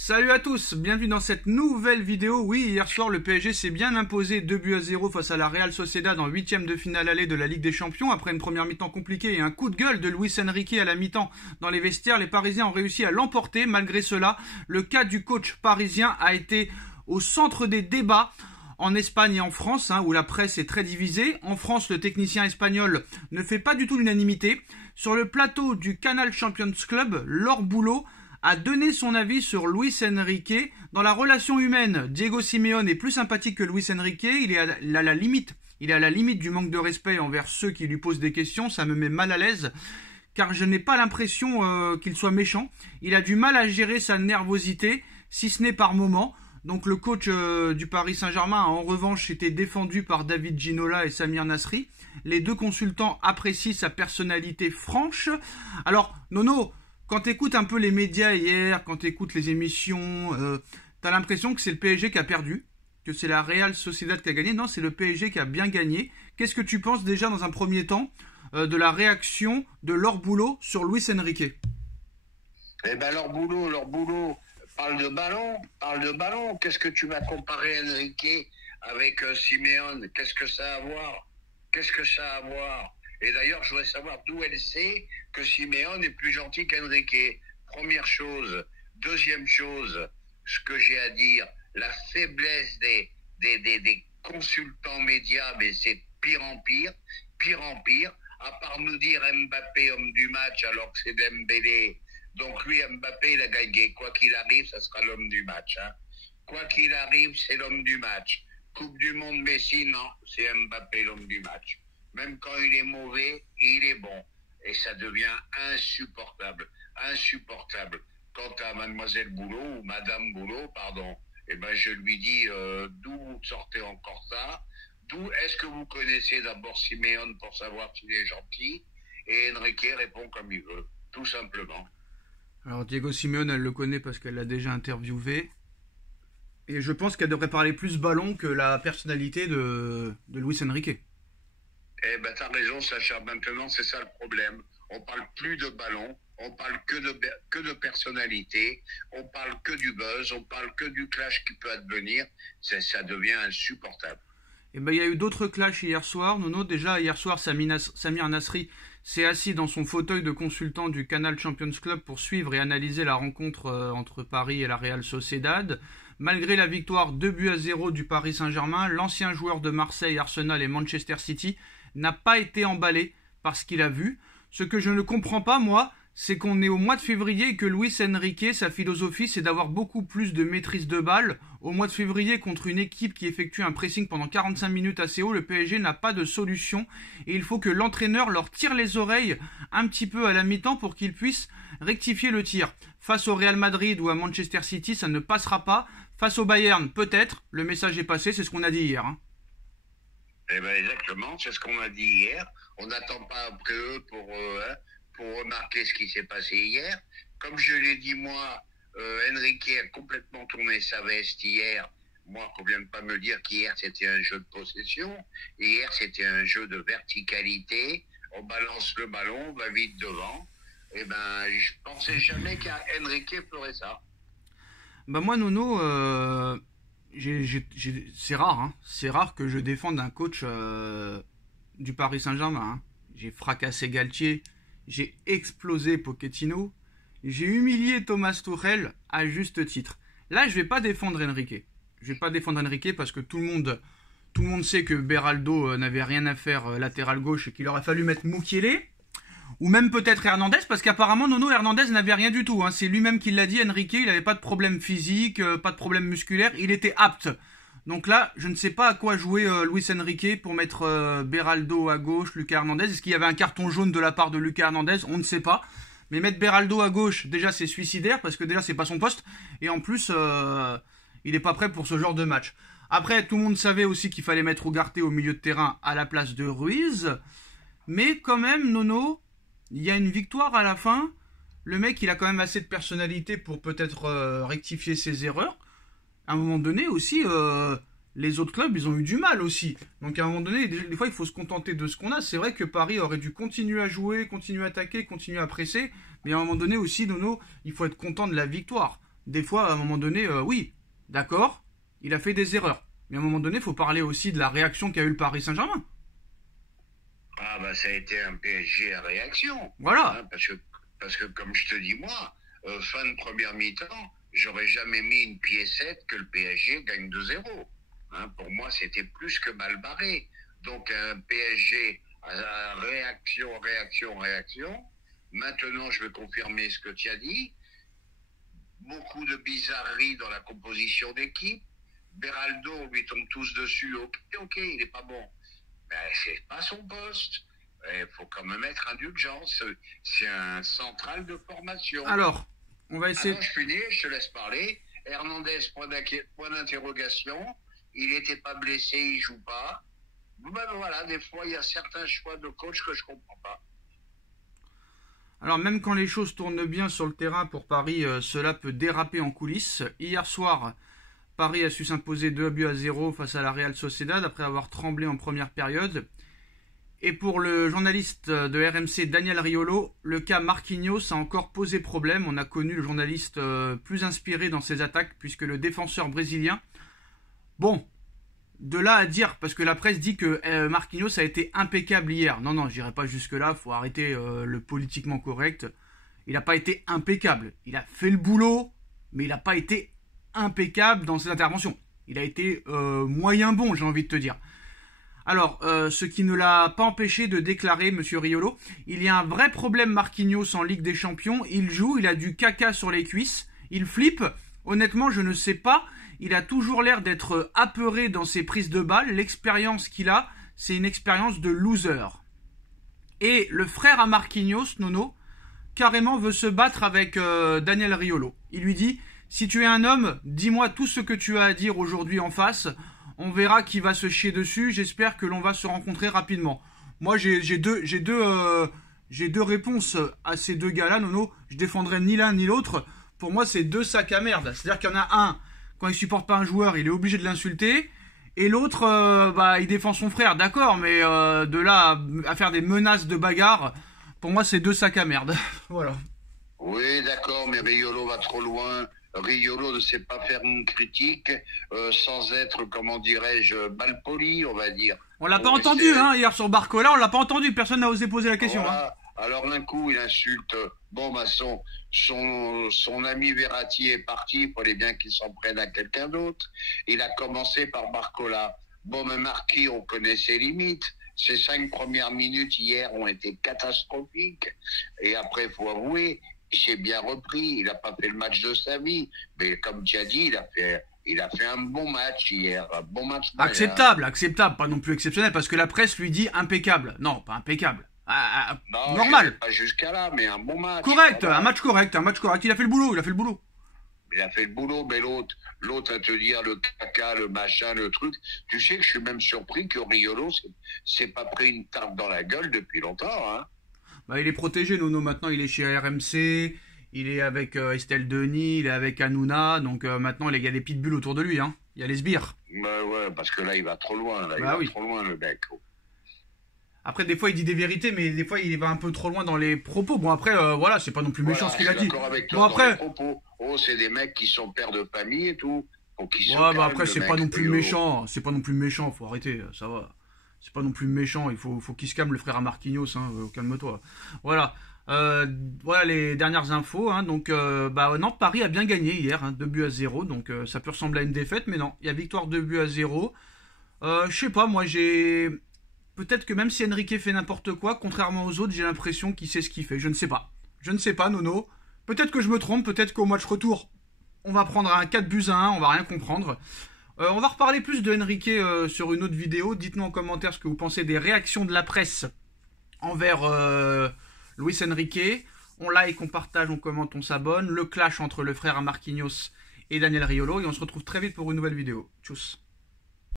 Salut à tous, bienvenue dans cette nouvelle vidéo. Oui, hier soir, le PSG s'est bien imposé 2-0 face à la Real Sociedad en huitième de finale aller de la Ligue des Champions. Après une première mi-temps compliquée et un coup de gueule de Luis Enrique à la mi-temps dans les vestiaires, les Parisiens ont réussi à l'emporter. Malgré cela, le cas du coach parisien a été au centre des débats en Espagne et en France, où la presse est très divisée. En France, le technicien espagnol ne fait pas du tout l'unanimité. Sur le plateau du Canal Champions Club, Laure Boulot a donné son avis sur Luis Enrique. Dans la relation humaine, Diego Simeone est plus sympathique que Luis Enrique. Il est à la limite du manque de respect envers ceux qui lui posent des questions. Ça me met mal à l'aise, car je n'ai pas l'impression qu'il soit méchant. Il a du mal à gérer sa nervosité, si ce n'est par moments. Donc le coach du Paris Saint-Germain a en revanche été défendu par David Ginola et Samir Nasri. Les deux consultants apprécient sa personnalité franche. Alors, Nono, quand tu écoutes un peu les médias hier, quand tu écoutes les émissions, tu as l'impression que c'est le PSG qui a perdu, que c'est la Real Sociedad qui a gagné. Non, c'est le PSG qui a bien gagné. Qu'est-ce que tu penses déjà dans un premier temps de la réaction de Laure Boulot sur Luis Enrique? Eh ben Laure Boulot parle de ballon. Qu'est-ce que tu vas comparer Enrique avec Simeone? Qu'est-ce que ça a à voir? Et d'ailleurs, je voudrais savoir d'où elle sait que Simeone est plus gentil qu'Enrique. Première chose. Deuxième chose, ce que j'ai à dire, la faiblesse des consultants médias, mais c'est pire en pire, à part nous dire Mbappé homme du match alors que c'est Dembélé. Donc lui, Mbappé, il a gagné. Quoi qu'il arrive, ça sera l'homme du match. Quoi qu'il arrive, c'est l'homme du match. Coupe du Monde, Messi, non, c'est Mbappé l'homme du match. Même quand il est mauvais, il est bon. Et ça devient insupportable. Quant à Mademoiselle Boulot, ou Madame Boulot, pardon, eh ben je lui dis d'où vous sortez encore ça? D'où est-ce que vous connaissez d'abord Simeone pour savoir s'il est gentil? Et Enrique répond comme il veut, tout simplement. Alors Diego Simeone, elle le connaît parce qu'elle l'a déjà interviewé. Et je pense qu'elle devrait parler plus ballon que la personnalité de Luis Enrique. Eh ben, t'as raison, Sacha. Maintenant, c'est ça le problème. On parle plus de ballon, on parle que de personnalité, on parle que du buzz, on parle que du clash qui peut advenir. Ça devient insupportable. Eh ben, il y a eu d'autres clashs hier soir. Nono, déjà, hier soir, Samir Nasri s'est assis dans son fauteuil de consultant du Canal Champions Club pour suivre et analyser la rencontre entre Paris et la Real Sociedad. Malgré la victoire 2-0 du Paris Saint-Germain, l'ancien joueur de Marseille, Arsenal et Manchester City n'a pas été emballé par ce qu'il a vu. Ce que je ne comprends pas, moi, c'est qu'on est au mois de février et que Luis Enrique, sa philosophie, c'est d'avoir beaucoup plus de maîtrise de balle. Au mois de février, contre une équipe qui effectue un pressing pendant 45 minutes assez haut, le PSG n'a pas de solution et il faut que l'entraîneur leur tire les oreilles un petit peu à la mi-temps pour qu'ils puissent rectifier le tir. Face au Real Madrid ou à Manchester City, ça ne passera pas. Face au Bayern, peut-être. Le message est passé, c'est ce qu'on a dit hier. Eh ben exactement, c'est ce qu'on a dit hier. On n'attend pas après eux pour remarquer ce qui s'est passé hier. Comme je l'ai dit moi, Enrique a complètement tourné sa veste hier. Moi, qu'on vienne pas me dire qu'hier c'était un jeu de possession. Hier c'était un jeu de verticalité. On balance le ballon, on va vite devant. Eh ben, je pensais jamais qu'Enrique ferait ça. Bah moi, Nono, c'est rare, c'est rare que je défende un coach du Paris Saint-Germain. J'ai fracassé Galtier, j'ai explosé Pochettino, j'ai humilié Thomas Tuchel à juste titre. Là, je vais pas défendre Enrique. Je vais pas défendre Enrique parce que tout le monde sait que Beraldo n'avait rien à faire latéral gauche et qu'il aurait fallu mettre Mukiele. Ou même peut-être Hernandez, parce qu'apparemment Nono Hernandez n'avait rien du tout. C'est lui-même qui l'a dit, Enrique, il n'avait pas de problème physique, pas de problème musculaire, il était apte. Donc là, je ne sais pas à quoi jouer Luis Enrique pour mettre Beraldo à gauche, Lucas Hernandez. Est-ce qu'il y avait un carton jaune de la part de Lucas Hernandez? On ne sait pas. Mais mettre Beraldo à gauche, déjà c'est suicidaire, parce que déjà c'est pas son poste. Et en plus, il n'est pas prêt pour ce genre de match. Après, tout le monde savait aussi qu'il fallait mettre Ugarte au milieu de terrain à la place de Ruiz. Mais quand même, Nono, il y a une victoire à la fin. Le mec, il a quand même assez de personnalité pour peut-être rectifier ses erreurs. À un moment donné aussi, les autres clubs, ils ont eu du mal aussi. Donc à un moment donné, des fois, il faut se contenter de ce qu'on a. C'est vrai que Paris aurait dû continuer à jouer, continuer à attaquer, continuer à presser. Mais à un moment donné aussi, Nono, il faut être content de la victoire. des fois, à un moment donné, oui, d'accord, il a fait des erreurs. Mais à un moment donné, il faut parler aussi de la réaction qu'a eu le Paris Saint-Germain. Ah bah ça a été un PSG à réaction. Voilà. Hein, parce que comme je te dis moi, fin de première mi-temps, j'aurais jamais mis une piécette que le PSG gagne 2-0. Hein, pour moi, c'était plus que mal barré. Donc un PSG à réaction, réaction, réaction. Maintenant, je veux confirmer ce que tu as dit. Beaucoup de bizarreries dans la composition d'équipe. Beraldo, on lui tombe tous dessus. Ok, il n'est pas bon. Ben, c'est pas son poste. Il faut quand même être indulgence. C'est un central de formation. Alors, on va essayer... Alors, je finis, je te laisse parler. Hernandez, point d'interrogation. Il n'était pas blessé, il joue pas. Ben voilà, des fois, il y a certains choix de coach que je comprends pas. Alors, même quand les choses tournent bien sur le terrain pour Paris, cela peut déraper en coulisses. Hier soir, Paris a su s'imposer 2-0 face à la Real Sociedad après avoir tremblé en première période. Et pour le journaliste de RMC Daniel Riolo, le cas Marquinhos a encore posé problème. On a connu le journaliste plus inspiré dans ses attaques puisque le défenseur brésilien... Bon, de là à dire, parce que la presse dit que Marquinhos a été impeccable hier. Non, j'irai pas jusque-là, faut arrêter le politiquement correct. Il n'a pas été impeccable. Il a fait le boulot, mais il n'a pas été impeccable dans ses interventions. Il a été moyen bon, j'ai envie de te dire. Alors, ce qui ne l'a pas empêché de déclarer, monsieur Riolo, il y a un vrai problème Marquinhos en Ligue des Champions. Il joue, il a du caca sur les cuisses, il flippe. Honnêtement, je ne sais pas. Il a toujours l'air d'être apeuré dans ses prises de balles. L'expérience qu'il a, c'est une expérience de loser. Et le frère à Marquinhos, Nono, carrément veut se battre avec Daniel Riolo. Il lui dit, si tu es un homme, dis-moi tout ce que tu as à dire aujourd'hui en face. On verra qui va se chier dessus. J'espère que l'on va se rencontrer rapidement. Moi, j'ai deux réponses à ces deux gars-là, Nono. Je défendrai ni l'un ni l'autre. Pour moi, c'est deux sacs à merde. C'est-à-dire qu'il y en a un, quand il supporte pas un joueur, il est obligé de l'insulter. Et l'autre, il défend son frère, d'accord. Mais de là à faire des menaces de bagarre, pour moi, c'est deux sacs à merde. Voilà. Oui, d'accord, mais Riolo va trop loin. Riolo ne sait pas faire une critique sans être, comment dirais-je, malpoli, on va dire. On l'a pas entendu, hier sur Barcola, on l'a pas entendu, personne n'a osé poser la question. Voilà. Alors d'un coup, il insulte, son ami Verratti est parti, il fallait bien qu'il s'en prenne à quelqu'un d'autre. Il a commencé par Barcola. Bon, mais Marquis, on connaît ses limites. Ses 5 premières minutes hier ont été catastrophiques. Et après, il faut avouer, il s'est bien repris, il n'a pas fait le match de sa vie. Mais comme tu as dit, il a fait un bon match hier, un bon match. Acceptable, pas non plus exceptionnel, parce que la presse lui dit impeccable. Non, pas impeccable. Non, normal. Pas jusqu'à là, mais un bon match. Correct, un match correct. Il a fait le boulot, Il a fait le boulot, mais l'autre à te dire le caca, le machin, le truc. Tu sais que je suis même surpris que Riolo s'est pas pris une tarte dans la gueule depuis longtemps, hein. Il est protégé, Nono. Maintenant, il est chez RMC. Il est avec Estelle Denis. Il est avec Hanouna. Donc maintenant, il y a des pitbulls autour de lui. Hein. Il y a les sbires. Ouais, parce que là, il va trop loin. Trop loin, le mec. Après, des fois, il dit des vérités, mais des fois, il va un peu trop loin dans les propos. Bon, après, voilà, c'est pas non plus méchant ce qu'il a dit. Bon, après, c'est des mecs qui sont pères de famille et tout. Après, c'est pas non plus méchant. C'est pas non plus méchant. Faut arrêter, ça va. C'est pas non plus méchant. Il faut qu'il se calme, le frère à Marquinhos. Calme-toi. Voilà. Voilà les dernières infos. Donc, non, Paris a bien gagné hier, 2-0. Donc, ça peut ressembler à une défaite, mais non. Il y a victoire 2-0. Je sais pas, moi, j'ai... Peut-être que même si Enrique fait n'importe quoi, contrairement aux autres, j'ai l'impression qu'il sait ce qu'il fait. Je ne sais pas, Nono. Peut-être que je me trompe, peut-être qu'au match retour, on va prendre un 4-1, on va rien comprendre. On va reparler plus de Enrique sur une autre vidéo. Dites-nous en commentaire ce que vous pensez des réactions de la presse envers Luis Enrique. On like, on partage, on commente, on s'abonne. Le clash entre le frère à Marquinhos et Daniel Riolo. Et on se retrouve très vite pour une nouvelle vidéo. Tchuss.